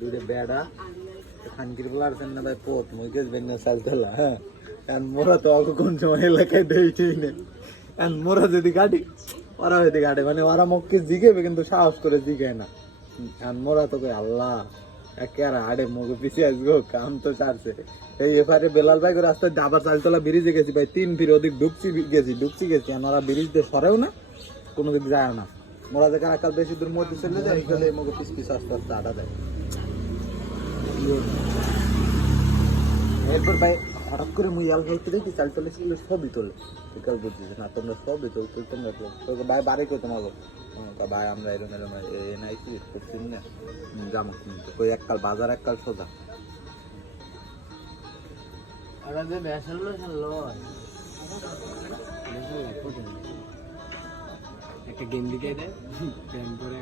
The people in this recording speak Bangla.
দুইটা বেড়া খানকির বলার না ভাই পোত মুইকে বেন্না চালতেলা হ্যাঁ কারণ মোরা তো অল্প কোন সময় এলাকায় দেইছেই না কারণ মোরা যদি গাড়ি ওরা হইতে গাড়ি মানে ওরা মুখকে জিগেবে কিন্তু সাহস করে জিগায় না কারণ মোরা তো কই আল্লাহ একেবারে হাড়ে মুখে পিছিয়ে আসবো কাম তো ছাড়ছে এই এফারে বেলাল ভাই রাস্তায় আবার চালতলা ব্রিজে গেছি ভাই 3 ফির অধিক ঢুকছি গেছি আর ওরা ব্রিজ দিয়ে সরেও না কোনো দিক যায় না মোরা যেখানে একাল বেশি দূর মধ্যে চলে যায় এখানে মুখে পিছ আস্তে আস্তে আটা দেয় এরপর ভাই হঠাৎ করে মুই আল হইতে দেখি চালতলা ছিল ছবি তোলে বিকাল বুঝছিস না তোমরা ছবি তোমরা তোকে ভাই বাড়ি কই তোমাকে ভাই আমরা এরকম এনাইছি করছি না জামা কিনতে কই এককাল বাজার এককাল সোজা একটা গেম দিকে দেয় প্যান করে